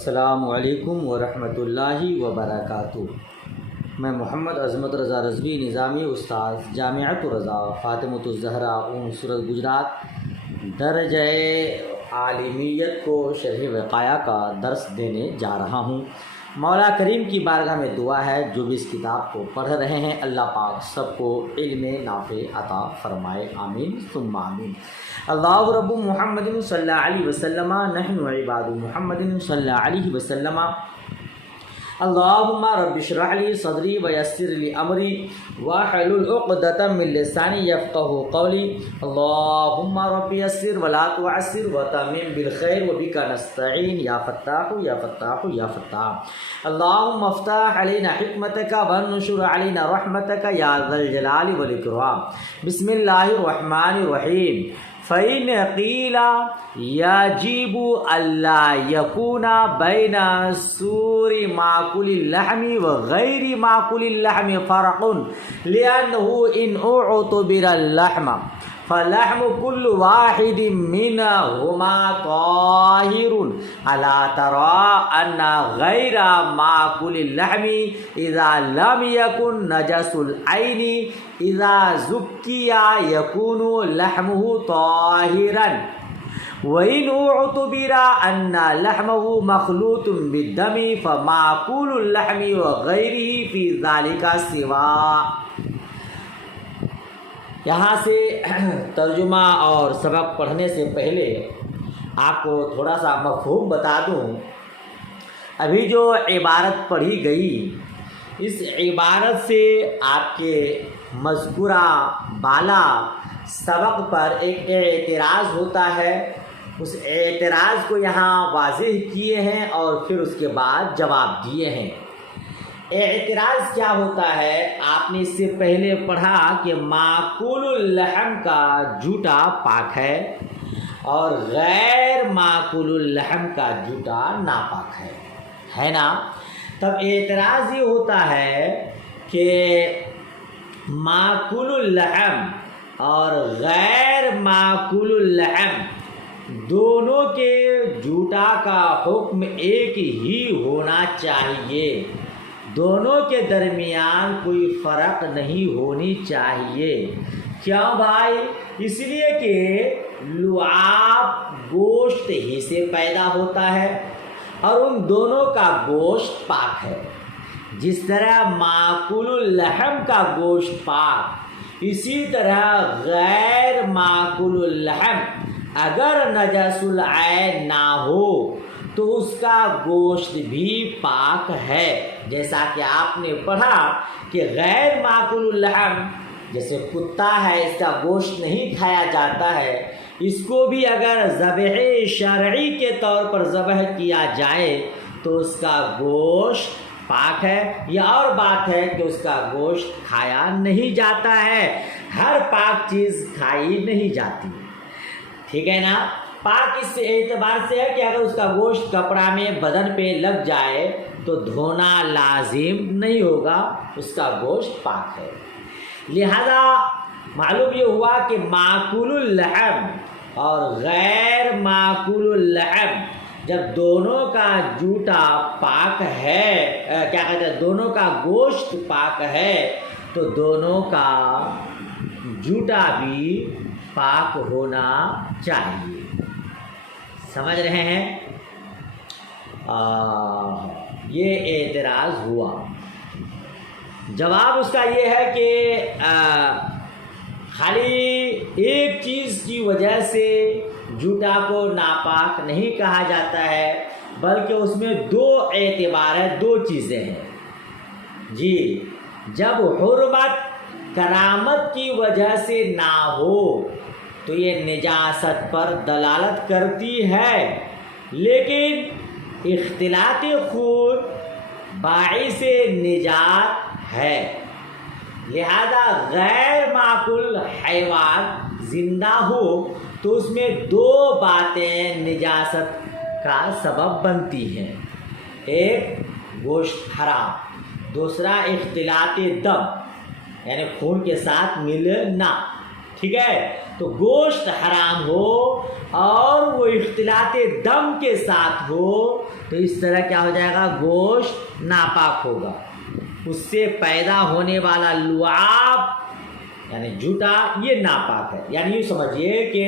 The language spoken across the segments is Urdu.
السلام علیکم ورحمۃ اللہ وبرکاتہ۔ میں محمد عظمت رضا رضوی نظامی استاد جامعۃ الرضا فاطمۃ الزہرا سورت گجرات درجہ عالمیت کو شرح وقایہ کا درس دینے جا رہا ہوں۔ مولا کریم کی بارگاہ میں دعا ہے جو بھی اس کتاب کو پڑھ رہے ہیں اللہ پاک سب کو علم نافع عطا فرمائے، آمین ثم آمین۔ اللہ رب محمد صلی اللہ علیہ وسلم نحن عباد محمد صلی اللہ علیہ وسلم۔ اللہم رب اشرح لی صدری ویسر لی امری واحلل عقدۃ من لسانی یفقہوا قولی۔ اللہم رب یسر ولا تعسر وتمم بالخیر وبک نستعین یا فتاح یا فتاح یا فتاح۔ اللہم افتح علینا حکمتک وانشر علینا رحمتک یا ذا الجلال والاکرام۔ بسم اللہ الرحمن الرحیم۔ فَإِنْ قِيلَ يَجِبُ أَلَّا يَكُونَ بَيْنَ سُورِ مَأْكُولِ اللَّحْمِ وَغَيْرِ مَأْكُولِ اللَّحْمِ فَرْقٌ لِأَنَّهُ إِنْ أُعْتُبِرَ اللَّحْمَ فَلَحْمُ كُلِّ وَاحِدٍ مِّنْهُمَا طَاهِرٌ أَلَا تَرَىٰ أَنَّ غَيْرَ مَأْكُولِ اللَّحْمِ إِذَا لَمْ يَكُنْ نَجَسُ الْعَيْنِ إِذَا زُكِّيَ يَكُونُ لَحْمُهُ طَاهِرًا وَإِنْ أُعْتُبِرَ أَنَّ لَحْمَهُ مَخْلُوطٌ بِالدَّمِ فَمَأْكُولُ اللَّحْمِ وَغَيْرِهِ فِي ذَلِكَ سِوَاءٌ۔ یہاں سے ترجمہ اور سبق پڑھنے سے پہلے آپ کو تھوڑا سا مفہوم بتا دوں۔ ابھی جو عبارت پڑھی گئی اس عبارت سے آپ کے مذکورہ بالا سبق پر ایک اعتراض ہوتا ہے، اس اعتراض کو یہاں واضح کیے ہیں اور پھر اس کے بعد جواب دیے ہیں۔ اعتراض کیا ہوتا ہے؟ آپ نے اس سے پہلے پڑھا کہ معقول اللحم کا جوتا پاک ہے اور غیر معقول اللحم کا جوتا ناپاک ہے نا؟ تب اعتراض یہ ہوتا ہے کہ معقول اللحم اور غیر معقول اللحم دونوں کے جوتا کا حکم ایک ہی ہونا چاہیے، دونوں کے درمیان کوئی فرق نہیں ہونی چاہیے۔ کیوں بھائی؟ اس لیے کہ لعاب گوشت ہی سے پیدا ہوتا ہے اور ان دونوں کا گوشت پاک ہے۔ جس طرح معقول اللحم کا گوشت پاک، اسی طرح غیر معقول اللحم اگر نجس العین نہ ہو تو اس کا گوشت بھی پاک ہے۔ جیسا کہ آپ نے پڑھا کہ غیر معقول اللحم جیسے کتا ہے، اس کا گوشت نہیں کھایا جاتا ہے، اس کو بھی اگر ذبح شرعی کے طور پر ذبح کیا جائے تو اس کا گوشت پاک ہے۔ یہ اور بات ہے کہ اس کا گوشت کھایا نہیں جاتا ہے، ہر پاک چیز کھائی نہیں جاتی، ٹھیک ہے نا؟ پاک اس اعتبار سے ہے کہ اگر اس کا گوشت کپڑا میں بدن پہ لگ جائے تو دھونا لازم نہیں ہوگا، اس کا گوشت پاک ہے۔ لہذا معلوم یہ ہوا کہ معقول اللحم اور غیر معقول اللحم جب دونوں کا جوتا پاک ہے، کیا کہتے ہیں، دونوں کا گوشت پاک ہے تو دونوں کا جوتا بھی پاک ہونا چاہیے۔ سمجھ رہے ہیں؟ یہ اعتراض ہوا۔ جواب اس کا یہ ہے کہ خالی ایک چیز کی وجہ سے جوتا کو ناپاک نہیں کہا جاتا ہے، بلکہ اس میں دو اعتبار ہے، دو چیزیں ہیں جی۔ جب حرمت کرامت کی وجہ سے نہ ہو تو یہ نجاست پر دلالت کرتی ہے، لیکن اختلاط خون باعث نجات ہے۔ لہذا غیر معقول حیوان زندہ ہو تو اس میں دو باتیں نجاست کا سبب بنتی ہیں، ایک گوشت حرام، دوسرا اختلاط دم یعنی خون کے ساتھ ملنا، ٹھیک ہے، تو گوشت حرام ہو اور وہ اختلاط دم کے ساتھ ہو تو اس طرح کیا ہو جائے گا، گوشت ناپاک ہوگا، اس سے پیدا ہونے والا لعاب یعنی جوتا یہ ناپاک ہے۔ یعنی یوں سمجھیے کہ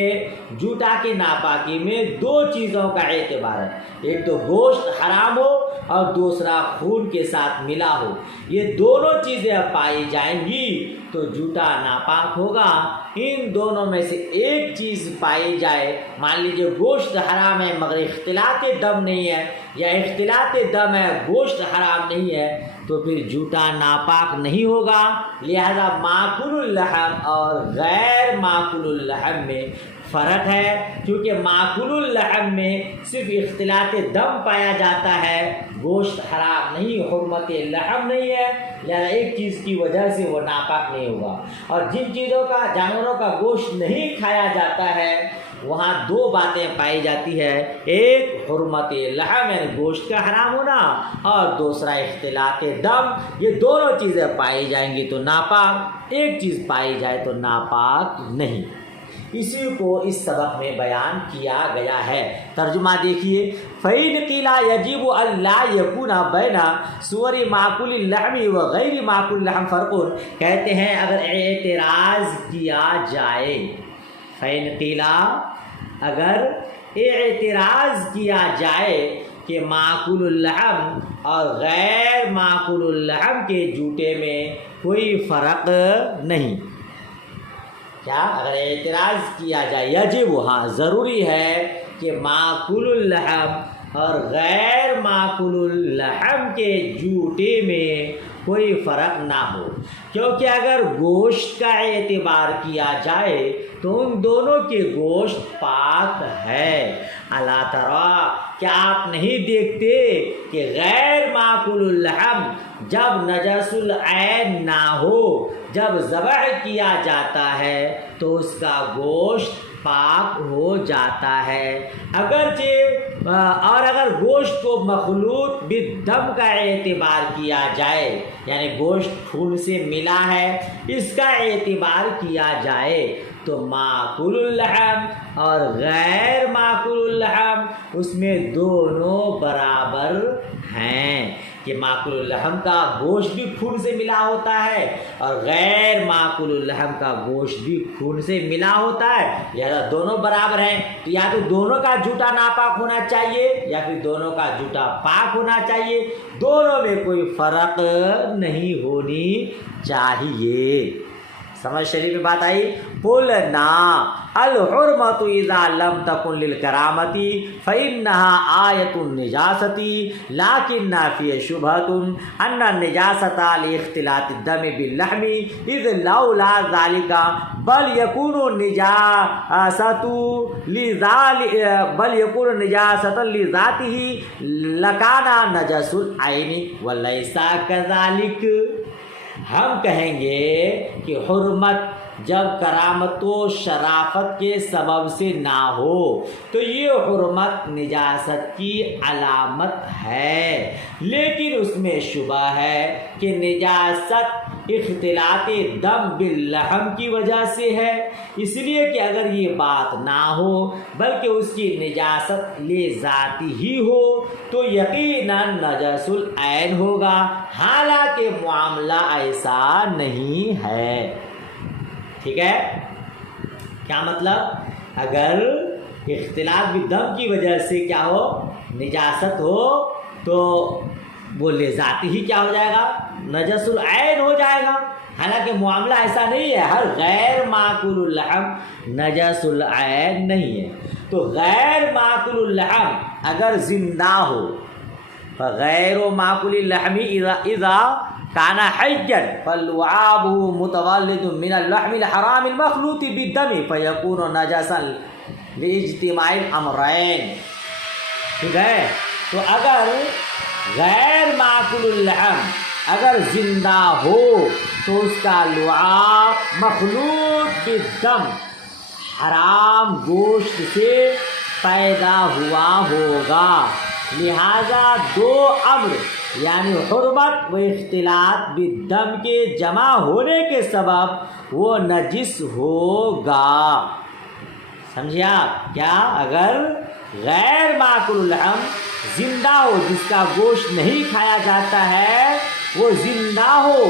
جوتا کی ناپاکی میں دو چیزوں کا اعتبار ہے، ایک تو گوشت حرام ہو اور دوسرا خون کے ساتھ ملا ہو، یہ دونوں چیزیں پائی جائیں گی تو جوتا ناپاک ہوگا۔ ان دونوں میں سے ایک چیز پائی جائے، مان لیجیے گوشت حرام ہے مگر اختلاط دم نہیں ہے، یا اختلاط دم ہے گوشت حرام نہیں ہے، تو پھر جوتا ناپاک نہیں ہوگا۔ لہذا معقول اللحم اور غیر معقول اللحم میں فرق ہے، کیونکہ معقول اللحم میں صرف اختلاط دم پایا جاتا ہے، گوشت حرام نہیں، حرمت لحم نہیں ہے، لہذا ایک چیز کی وجہ سے وہ ناپاک نہیں ہوگا۔ اور جن چیزوں کا جانوروں کا گوشت نہیں کھایا جاتا ہے وہاں دو باتیں پائی جاتی ہے، ایک حرمت لحم یعنی گوشت کا حرام ہونا اور دوسرا اختلاط دم، یہ دونوں چیزیں پائی جائیں گی تو ناپاک، ایک چیز پائی جائے تو ناپاک نہیں۔ اسی کو اس سبق میں بیان کیا گیا ہے۔ ترجمہ دیکھیے، فَإِنْ قِيلَ يَجِبُ أَنْ لَا يَكُونَ بَيْنَ صُوَرِ مَعْقُولِ اللَّحْمِ وَغَيْرِ مَعْقُولِ اللَّحْمِ فَرْقٌ، کہتے ہیں اگر اعتراض کیا جائے، فَإِنْ قِيلَ اگر اعتراض کیا جائے کہ معقول اللحم اور غیر معقول اللحم کے جوتے میں کوئی فرق نہیں، کیا اگر اعتراض کیا جائے، یجب ہاں ضروری ہے کہ معقول اللحم اور غیر معقول اللحم کے جوتے میں کوئی فرق نہ ہو، کیونکہ اگر گوشت کا اعتبار کیا جائے تو ان دونوں کے گوشت پاک ہے۔ اللہ ترى، کیا آپ نہیں دیکھتے کہ غیر معقول اللحم جب نجس العین نہ ہو، جب ذبح کیا جاتا ہے تو اس کا گوشت پاک ہو جاتا ہے، اگرچہ اور اگر گوشت کو مخلوط بالدم کا اعتبار کیا جائے، یعنی گوشت خون سے ملا ہے اس کا اعتبار کیا جائے تو معقول اللحم اور غیر معقول اللحم اس میں دونوں برابر ہیں، کہ معقول اللحم کا گوشت بھی خون سے ملا ہوتا ہے اور غیر معقول اللحم کا گوشت بھی خون سے ملا ہوتا ہے، لہذا دونوں برابر ہیں، تو یا تو دونوں کا جوتا ناپاک ہونا چاہیے یا پھر دونوں کا جوتا پاک ہونا چاہیے، دونوں میں کوئی فرق نہیں ہونی چاہیے۔ سمجھ شریف میں بات آئی؟ قلنا الحرمۃ اذا لم تکن للکرامۃ فإنها آیۃ النجاست لكن فی شبہۃ ان النجاست لاختلاط الدم باللحم اذ لولا ذلك بل يكون نجاست لذاته لكان نجس العین وليس كذلك۔ ہم کہیں گے کہ حرمت جب کرامت و شرافت کے سبب سے نہ ہو تو یہ حرمت نجاست کی علامت ہے، لیکن اس میں شبہ ہے کہ نجاست اختلاط دم باللحم کی وجہ سے ہے، اس لیے کہ اگر یہ بات نہ ہو بلکہ اس کی نجاست لذاتی ہی ہو تو یقیناً نجس العین ہوگا، حالانکہ معاملہ ایسا نہیں ہے۔ ٹھیک ہے، کیا مطلب؟ اگر اختلاط بالدم کی وجہ سے کیا ہو، نجاست ہو، تو وہ لذاتی ہی کیا ہو جائے گا، نجس العین ہو جائے گا، حالانکہ معاملہ ایسا نہیں ہے، ہر غیر معقول اللحم نجس العین نہیں ہے۔ تو غیر معقول اللحم اگر زندہ ہو، غیر معقول اللحم اذا كان حيا فاللعاب متولد من اللحم الحرام المخلوط بالدم فيكون نجسا لاجتماع الامرين۔ ٹھیک ہے، تو اگر غیر معقول اللحم اگر زندہ ہو تو اس کا لعاب مخلوط بالدم حرام گوشت سے پیدا ہوا ہوگا، لہذا دو امر یعنی حرمت و اختلاط بالدم کے جمع ہونے کے سبب وہ نجس ہوگا. سمجھے آپ؟ کیا اگر غیر ماکول اللحم زندہ ہو، جس کا گوشت نہیں کھایا جاتا ہے، وہ زندہ ہو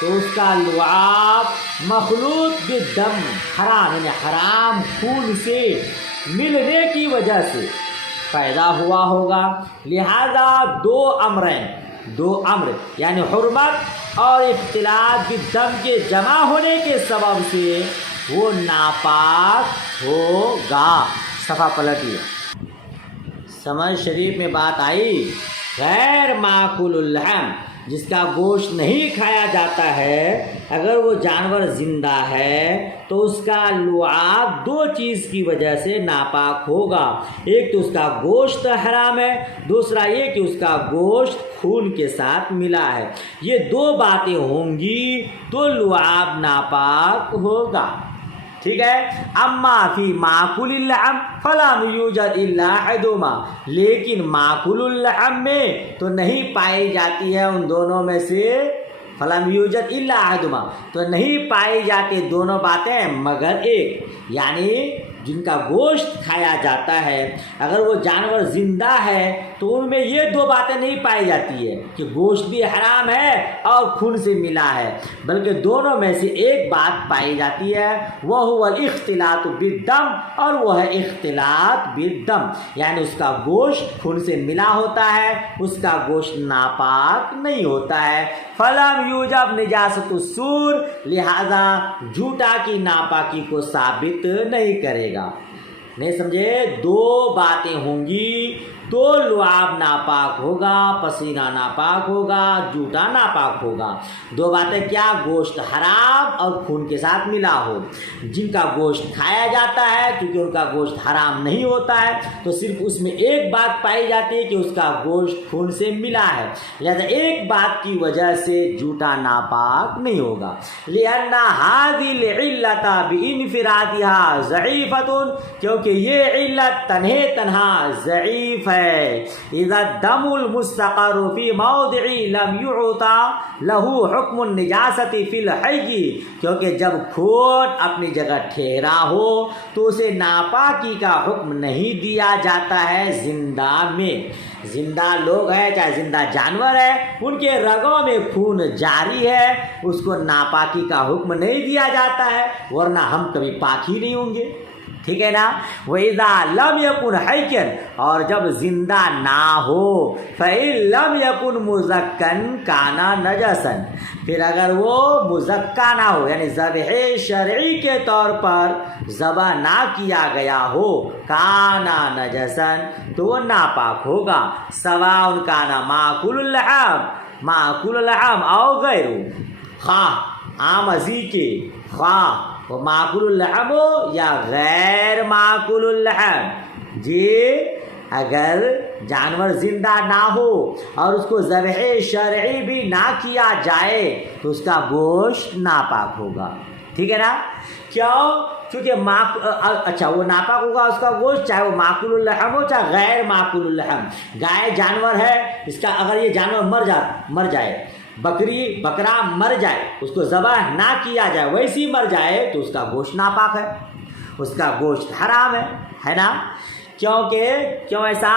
تو اس کا لعاب مخلوط بالدم حرام یعنی حرام خون سے ملنے کی وجہ سے پیدا ہوا ہوگا. لہذا دو امر یعنی حرمت اور اختلاط بالدم کے جمع ہونے کے سبب سے وہ ناپاک ہوگا. صفحہ پلٹیے. سمجھ شریف میں بات آئی. غیر ماکول اللحم جس کا گوشت نہیں کھایا جاتا ہے، اگر وہ جانور زندہ ہے تو اس کا لعاب دو چیز کی وجہ سے ناپاک ہوگا. ایک تو اس کا گوشت حرام ہے، دوسرا یہ کہ اس کا گوشت خون کے ساتھ ملا ہے. یہ دو باتیں ہوں گی تو لعاب ناپاک ہوگا. ٹھیک ہے. اما فی معقول اللحم فلم یوجد الا احدہما، لیکن معقول اللحم میں تو نہیں پائی جاتی ہے ان دونوں میں سے، فلم یوجد الا احدہما تو نہیں پائی جاتی دونوں باتیں مگر ایک، یعنی جن کا گوشت کھایا جاتا ہے اگر وہ جانور زندہ ہے تو ان میں یہ دو باتیں نہیں پائی جاتی ہے کہ گوشت بھی حرام ہے اور خون سے ملا ہے، بلکہ دونوں میں سے ایک بات پائی جاتی ہے، وہ ہوا الاختلاط بالدم، اور وہ ہے اختلاط بالدم، یعنی اس کا گوشت خون سے ملا ہوتا ہے، اس کا گوشت ناپاک نہیں ہوتا ہے. فلم یوجب نجاست السور، لہذا جھوٹا کی ناپاکی کو ثابت نہیں کرے گا. نہیں سمجھے؟ دو باتیں ہوں گی تو لعاب ناپاک ہوگا، پسینہ ناپاک ہوگا، جھوٹا ناپاک ہوگا. دو باتیں کیا؟ گوشت حرام اور خون کے ساتھ ملا ہو. جن کا گوشت کھایا جاتا ہے کیونکہ ان کا گوشت حرام نہیں ہوتا ہے تو صرف اس میں ایک بات پائی جاتی ہے کہ اس کا گوشت خون سے ملا ہے، لہذا ایک بات کی وجہ سے جھوٹا ناپاک نہیں ہوگا. لأن هذه العلة بانفرادها ضعیفة، کیونکہ یہ علت تنہا ضعیف ہے. اذا الدم المستقر في موضع لم يعطى له حکم النجاست في الحي، کیونکہ جب خون اپنی جگہ ٹھہرا ہو تو اسے ناپاکی کا حکم نہیں دیا جاتا ہے زندہ میں. زندہ لوگ ہیں چاہے زندہ جانور ہے، ان کے رگوں میں خون جاری ہے، اس کو ناپاکی کا حکم نہیں دیا جاتا ہے، ورنہ ہم کبھی پاک ہی نہیں ہوں گے. ٹھیک ہے نا. وَإِذَا لَمْ يَكُنْ حَيًّا، اور جب زندہ نہ ہو، فَإِن لَمْ يَكُنْ مُزَكًّى كَانَ نَجَسًا، پھر اگر وہ مزکہ نہ ہو یعنی ذبح شرعی کے طور پر ذبح نہ کیا گیا ہو، کانا نجسن تو وہ ناپاک ہوگا. سواء کانا معقول اللحم او غیر، خواہ عام ازی کے خواہ وہ معقول اللحم ہو یا غیر معقول اللحم. جی اگر جانور زندہ نہ ہو اور اس کو ذبح شرعی بھی نہ کیا جائے تو اس کا گوشت ناپاک ہوگا. ٹھیک ہے نا. کیوں؟ کیونکہ اچھا وہ ناپاک ہوگا اس کا گوشت، چاہے وہ معقول اللحم ہو چاہے غیر معقول اللحم. گائے جانور ہے، اس کا اگر یہ جانور مر جائے، بکرا مر جائے، اس کو ذبح نہ کیا جائے، ویسی مر جائے تو اس کا گوشت ناپاک ہے، اس کا گوشت حرام ہے نا. کیوں ایسا؟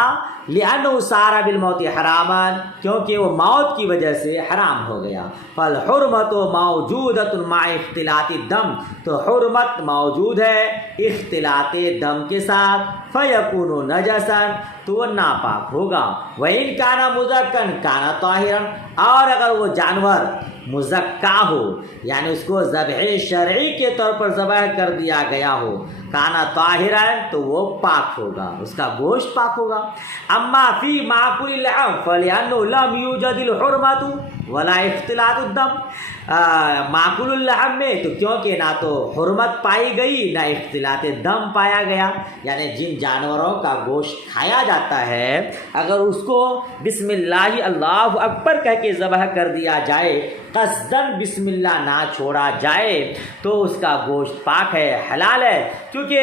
لِأَنَّهُ صَارَ بِالْمَوْتِ حَرَامًا، کیونکہ وہ موت کی وجہ سے حرام ہو گیا. فَالْحُرْمَةُ مَوْجُودَةٌ مَعَ اخْتِلَاطِ الدَّمِ، تو حرمت موجود ہے اختلاط دم کے ساتھ. فَيَكُونُ نَجَسًا، تو وہ ناپاک ہوگا. وَإِنْ كَانَ مُزَكًّى كَانَ طَاهِرًا، اور اگر وہ جانور مزکہ ہو یعنی اس کو ذبح شرعی کے طور پر ذبح کر دیا گیا ہو، کانا طاہرن تو وہ پاک ہوگا، اس کا گوشت پاک ہوگا. اما فی معقول اللحم فلأنه لم یوجد الحرمۃ ولا اختلاط الدم، معقول اللحم میں تو کیونکہ نہ تو حرمت پائی گئی نہ اختلاط دم پایا گیا، یعنی جن جانوروں کا گوشت کھایا جاتا ہے اگر اس کو بسم اللہ اللہ اکبر کہہ کے ذبح کر دیا جائے، قصداً بسم اللہ نہ چھوڑا جائے تو اس کا گوشت پاک ہے، حلال ہے. کیونکہ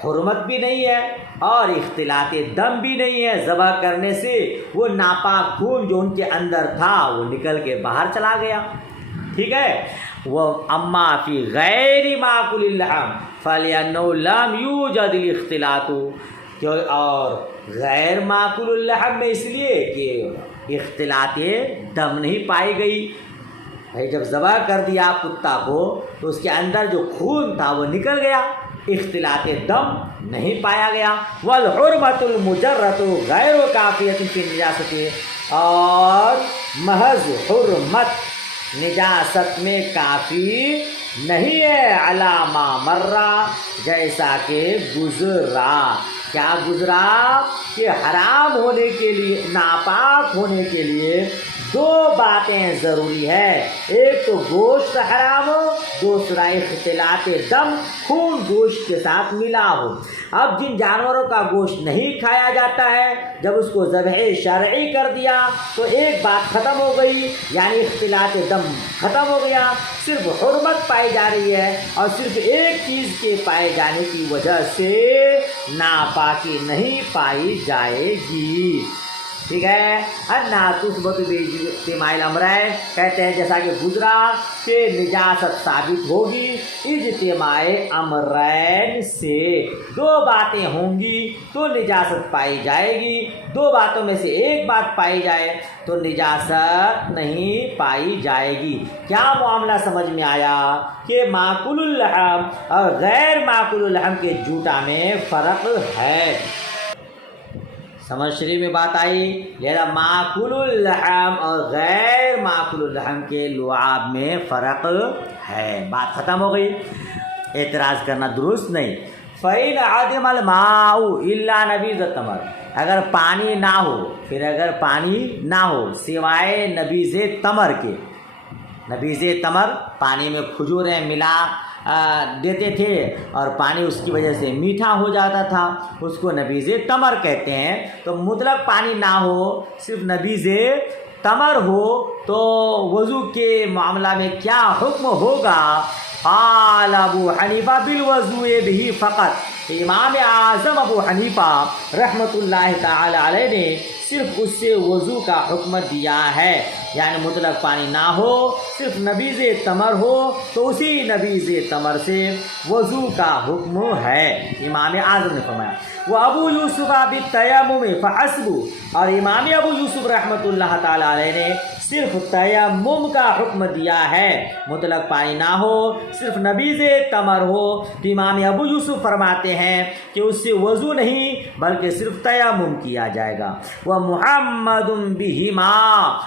حرمت بھی نہیں ہے اور اختلاط دم بھی نہیں ہے، ذبح کرنے سے وہ ناپاک خون جو ان کے اندر تھا وہ نکل کے باہر چلا گیا، ٹھیک ہے۔ وہ اما فی غیر معقول اللحم فلأنه لم یوجد الاختلاط، اور غیر معقول اللحم میں اس لیے کہ اختلاط دم نہیں پائی گئی، بھائی جب ذبح کر دیا کتا کو تو اس کے اندر جو خون تھا وہ نکل گیا، اختلاط دم نہیں پایا گیا۔ والحرمۃ المجرۃ غیر کافیۃ فی النجاست، اور محض حرمت نجاست میں کافی نہیں ہے، علی ما مرہ، جیسا کہ گزرا۔ کیا گزرا؟ کہ حرام ہونے کے لیے، ناپاک ہونے کے لیے دو باتیں ضروری ہے، ایک تو گوشت حرام ہو، دوسرا اختلاط دم، خون گوشت کے ساتھ ملا ہو۔ اب جن جانوروں کا گوشت نہیں کھایا جاتا ہے، جب اس کو ذبح شرعی کر دیا تو ایک بات ختم ہو گئی، یعنی اختلاط دم ختم ہو گیا، صرف حرمت پائی جا رہی ہے، اور صرف ایک چیز کے پائے جانے کی وجہ سے ناپاکی نہیں پائی جائے گی، ٹھیک ہے۔ انا تثبت باجتماع الامرین، کہتے ہیں جیسا کہ گزرا کہ نجاست ثابت ہوگی اجتماع امرین سے، دو باتیں ہوں گی تو نجاست پائی جائے گی، دو باتوں میں سے ایک بات پائی جائے تو نجاست نہیں پائی جائے گی۔ کیا معاملہ سمجھ میں آیا کہ معقول اللحم اور غیر معقول اللحم کے جوٹا میں فرق ہے؟ سمجھ شریف میں بات آئی؟ لہذا معقول اللحم اور غیر معقول اللحم کے لعاب میں فرق ہے، بات ختم ہو گئی، اعتراض کرنا درست نہیں۔ فَإِنْ عَدِمَ الْمَاءُ إِلَّا نَبِيذَ التَّمْرِ، اگر پانی نہ ہو، پھر اگر پانی نہ ہو سوائے نبیذ تمر کے، نبیذ تمر پانی میں کھجوریں ملا دیتے تھے اور پانی اس کی وجہ سے میٹھا ہو جاتا تھا، اس کو نبیذ تمر کہتے ہیں۔ تو مطلق پانی نہ ہو، صرف نبیذ تمر ہو تو وضو کے معاملہ میں کیا حکم ہوگا؟ قال ابو حنیفہ بالوضوء به فقط، امام اعظم ابو حنیفہ رحمۃ اللہ تعالی علیہ نے صرف اس سے وضو کا حکم دیا ہے، یعنی مطلق پانی نہ ہو، صرف نبیذ تمر ہو تو اسی نبیذ تمر سے وضو کا حکم ہے، امام اعظم نے فرمایا۔ وہ ابو یوسف بالتیمم فحسب، اور امام ابو یوسف رحمۃ اللہ تعالی علیہ نے صرف تیمم کا حکم دیا ہے، مطلق پانی نہ ہو، صرف نبیذ تمر ہو، تو امام ابو یوسف فرماتے ہیں کہ اس سے وضو نہیں بلکہ صرف تیمم کیا جائے گا۔ وہ محمد بہما،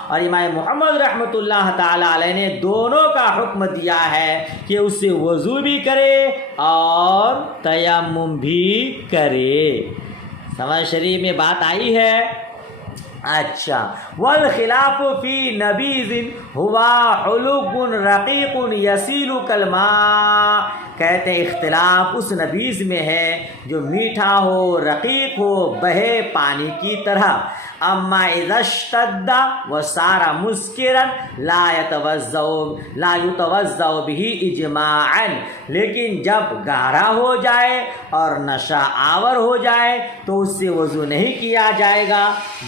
اور امام محمد رحمۃ اللہ تعالی علیہ نے دونوں کا حکم دیا ہے کہ اس سے وضو بھی کرے اور تیمم بھی کرے۔ سمجھ شریف میں بات آئی ہے؟ اچھا، والخلاف فی نبیذ ہوا حلق رقیق یسیل کالماء، کہتے ہیں اختلاف اس نبیذ میں ہے جو میٹھا ہو، رقیق ہو، بہے پانی کی طرح۔ اما اذا اشتد وصار مسکرا لا يتوضأ به اجماعا، لیکن جب گاڑھا ہو جائے اور نشہ آور ہو جائے تو اس سے وضو نہیں کیا جائے گا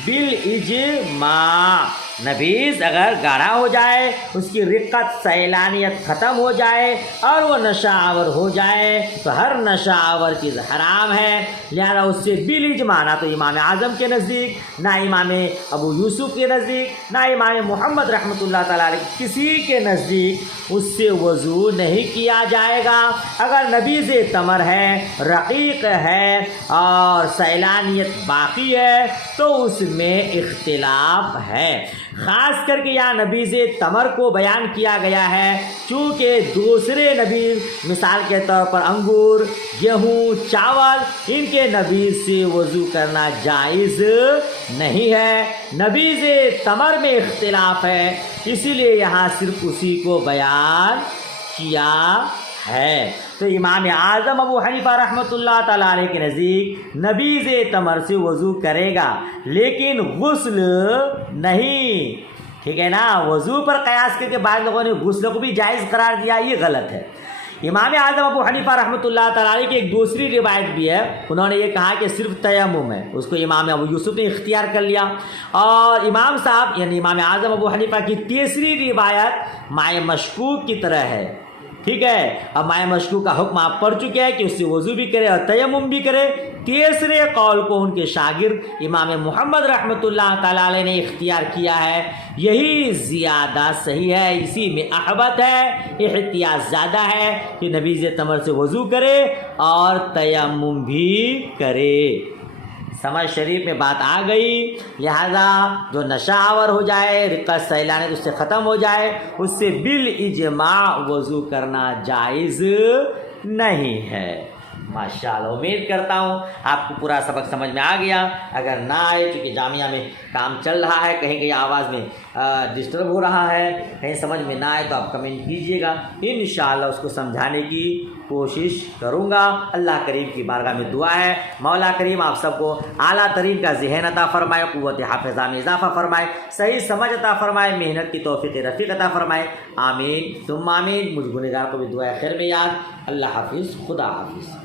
بالاجماع۔ نبیذ اگر گاڑھا ہو جائے، اس کی رقت سیلانیت ختم ہو جائے اور وہ نشہ آور ہو جائے تو ہر نشہ آور چیز حرام ہے، لہذا اس سے بالاجماع، نہ تو امام اعظم کے نزدیک، نہ امام ابو یوسف کے نزدیک، نہ امام محمد رحمۃ اللہ تعالیٰ علیہ، کسی کے نزدیک اس سے وضو نہیں کیا جائے گا۔ اگر نبیذ تمر ہے، رقیق ہے اور سیلانیت باقی ہے تو اس میں اختلاف ہے۔ خاص کر کے یہاں نبیذ تمر کو بیان کیا گیا ہے چونکہ دوسرے نبیذ، مثال کے طور پر انگور، گیہوں، چاول، ان کے نبیذ سے وضو کرنا جائز نہیں ہے۔ نبیذ تمر میں اختلاف ہے، اسی لیے یہاں صرف اسی کو بیان کیا ہے۔ تو امام اعظم ابو حنیفہ رحمۃ اللہ تعالیٰ علیہ کے نزدیک نبیذ تمر سے وضو کرے گا لیکن غسل نہیں، ٹھیک ہے نا۔ وضو پر قیاس کر کے بعض لوگوں نے غسل کو بھی جائز قرار دیا، یہ غلط ہے۔ امام اعظم ابو حنیفہ رحمۃ اللہ تعالیٰ علیہ کی ایک دوسری روایت بھی ہے، انہوں نے یہ کہا کہ صرف تیمم ہے، اس کو امام ابو یوسف نے اختیار کر لیا۔ اور امام صاحب یعنی امام اعظم ابو حنیفہ کی تیسری روایت مائع مشکوک کی طرح ہے، ٹھیک ہے۔ اب مائع مشکوک کا حکم آپ پڑھ چکے ہیں کہ اس سے وضو بھی کرے اور تیمم بھی کرے۔ تیسرے قول کو ان کے شاگرد امام محمد رحمۃ اللہ تعالیٰ علیہ نے اختیار کیا ہے، یہی زیادہ صحیح ہے، اسی میں احبت ہے، احتیاط زیادہ ہے کہ نبیذ تمر سے وضو کرے اور تیمم بھی کرے۔ سمجھ شریف میں بات آ گئی، لہذا جو نشہ آور ہو جائے، رقت سیلانی اس سے ختم ہو جائے، اس سے بالاجماع وضو کرنا جائز نہیں ہے۔ ماشاءاللہ، امید کرتا ہوں آپ کو پورا سبق سمجھ میں آ گیا۔ اگر نہ آئے چونکہ جامعہ میں کام چل رہا ہے، کہیں کہیں آواز میں ڈسٹرب ہو رہا ہے، کہیں سمجھ میں نہ آئے تو آپ کمنٹ کیجئے گا، انشاءاللہ اس کو سمجھانے کی کوشش کروں گا۔ اللہ کریم کی بارگاہ میں دعا ہے مولا کریم آپ سب کو اعلیٰ ترین کا ذہن عطا فرمائے، قوت حافظہ میں اضافہ فرمائے، صحیح سمجھ عطا فرمائے، محنت کی توفیق رفیق عطا فرمائے، آمین ثم آمین۔ مجھ گنہگار کو بھی دعا خیر میں یاد۔ اللہ حافظ، خدا حافظ۔